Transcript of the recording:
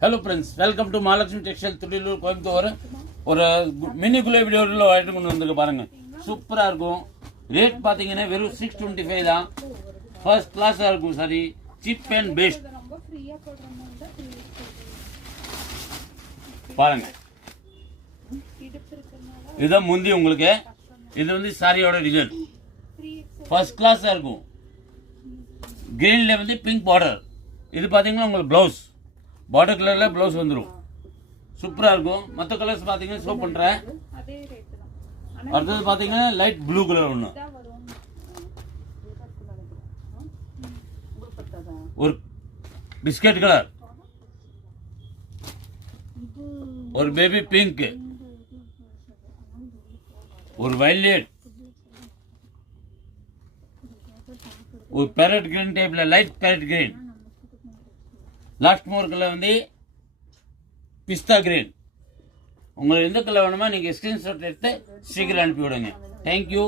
Hello friends, welcome to Mahalakshmi textile Thudiyalur Coimbatore. ஒரு mini குலே வீடியோவில் வாங்கிட்டு கொண்டு வந்துருக்கு பாருங்க. சூப்பராக இருக்கும். ரேட் பார்த்தீங்கன்னா வெறும் 625 தான். ஃபர்ஸ்ட் கிளாஸாக இருக்கும். சரி, சீப் அண்ட் பெஸ்ட் பாருங்க. இதுதான் முந்தி உங்களுக்கு. இது வந்து சாரியோட டிசைன் ஃபர்ஸ்ட் கிளாஸாக இருக்கும். கிரீன்ல வந்து பிங்க் பார்டர். இது பார்த்தீங்கன்னா உங்களுக்கு ப்ளவுஸ் பார்டர் கலரில் ப்ளவுஸ் வந்துடும். சூப்பராக இருக்கும். மற்ற கலர்ஸ் பார்த்தீங்கன்னா ஷோ பண்ணுறேன். அடுத்தது பார்த்தீங்கன்னா லைட் ப்ளூ கலர் ஒன்று, ஒரு பிஸ்கட் கலர், ஒரு பேபி பிங்க், ஒரு வயலட், ஒரு பேரட் கிரீன் டைப்ல லைட் பேரட் கிரீன், லாஸ்ட் மோர் கலர் வந்து பிஸ்தா கிரீன். உங்களுக்கு எந்த கலர் வேணுமோ நீங்கள் ஸ்கிரீன்ஷாட் எடுத்து சீக்கிரம் அனுப்பி விடுங்க. தேங்க்யூ.